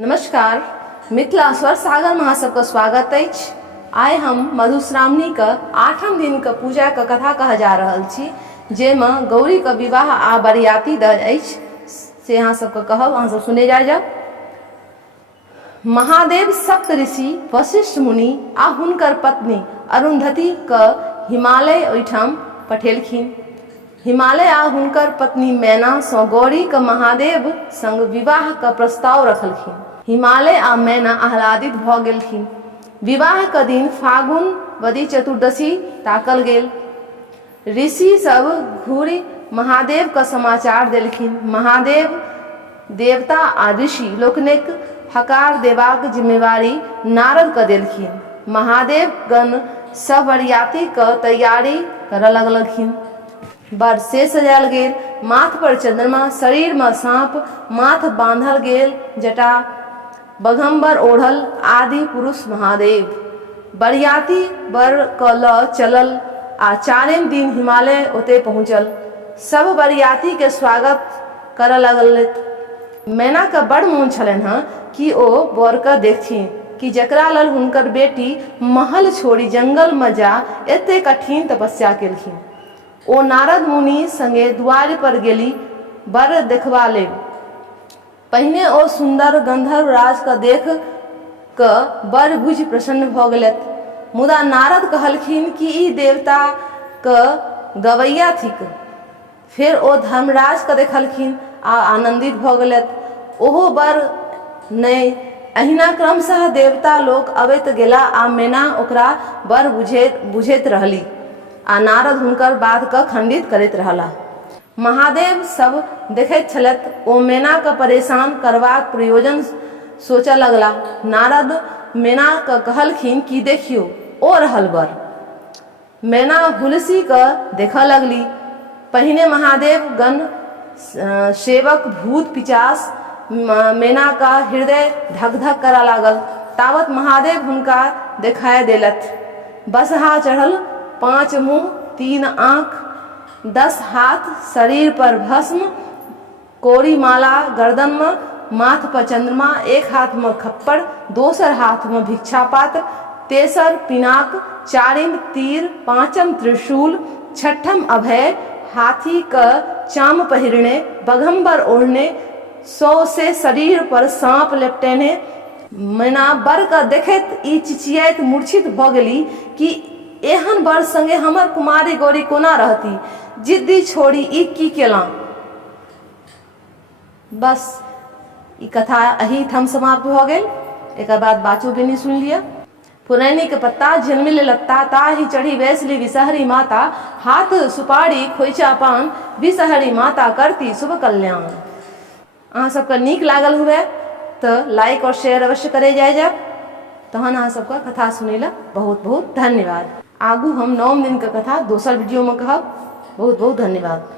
नमस्कार, मिथिला स्वर सागर में सबका स्वागत अछि। आइ हम मधुश्रावणी के 8म दिन के पूजा के कथा कह जा रहल छी, जेमे गौरी के विवाह आ बरियाती दर्ज अछि से अहाँ सबके कहब, अहाँ सब सुने जाउ। महादेव सप्त ऋषि वशिष्ठ मुनि आ हुनकर पत्नी अरुंधति के हिमालय ओहिठाम पठेलखिन। हिमालय आ हुनकर पत्नी मैना सँ गौरी के महादेव संग विवाह के प्रस्ताव रखलखिन। हिमालय आ मैना आह्लादित भ गेलखिन। विवाह के दिन फागुन वदी चतुर्दशी ताकल गेल। ऋषि सब घूरी महादेव का समाचार देलखिन। महादेव देवता आ ऋषि लोकनिक हकार देबाक जिम्मेवारी नारद के देलखिन। महादेव गण सब बरियाती के तैयारी करऽ लगलखिन। बर से सजायल गेल, माथ पर चंद्रमा, शरीर में सांप, माथ बांधल गेल, जटा बघम्बर ओढ़ल आदि पुरुष महादेव। बरियाती बर क ल चलल आ 4म दिन हिमालय ओते पहुँचल। सब बरियाती के स्वागत करऽ लगलैथ। मैना के बड़ मोन छलनि हँ कि ओ बर के देखथिन कि जकरा लल हुनकर बेटी महल छोड़ी जंगल में जा एते कठिन तपस्या केलखिन। ओ नारद मुनि संगे द्वार पर गेली बर देखबा लेल। पहिने ओ सुंदर गंधर्व राज के देख क बर बुझि प्रसन्न भ गेलैथ। मुदा नारद कहलखिन कि ई देवता के गवैया थिक। फेर ओ धर्मराज के देखलखिन आ आनंदित भ गेलैथ। ओहो बर नहि। अहिना क्रमशः देवता लोक अबैत गेला आ मैना ओकरा बर बुझैत रहली आ नारद हुनकर बात के खंडित करैत रहला। महादेव सब देखैत छलैथ। ओ मैना के परेशान करबाक प्रयोजन सोचऽ लगला। नारद मैना के कहलखिन कि देखियो ओ रहल बर। मैना हुलसी के देखऽ लगली। पहिने महादेव गण सेवक भूत पिचास मैना का हृदय धक धक करऽ लागल। तावत महादेव हुनका देखाय देलथ। बसहा चढ़ल, 5 मुँह 3 आँख 10 हाथ, शरीर पर भस्म, कोरी माला गर्दन में, माथ पर चंद्रमा, एक हाथ में खप्पर, दोसर हाथ में भिक्षा पात्र, तेसर पिनाक, 4म तीर, 5म त्रिशूल, 6ठम अभय, हाथी का चाम पहिरने, बघम्बर ओढ़ने, 100 से शरीर पर सांप लपटेने। मैना बर का देखैत ई चिचियाइत मूर्छित भ गेली कि एहन बर संगे हमर कुमारी गौरी कोना रहती। जिद्दी छोड़ी ई की केला। बस ई कथा अही थम समाप्त भ गेल। एक बाद बाचो बिनी सुन लिया। पुरैनी के पत्ता झिलमिल लत्ता, ताही चढ़ी वैसली विषहरी माता, हाथ सुपारी खोइचा पान, विषहरी माता करती शुभ कल्याण। अहाँ सबके नीक लागल हुए तो लाइक और शेयर अवश्य करे जाए। तहन अहाँ सबके कथा सुनै ला बहुत बहुत धन्यवाद। आगू हम 9म दिन के कथा दोसर वीडियो में कहब। बहुत बहुत धन्यवाद।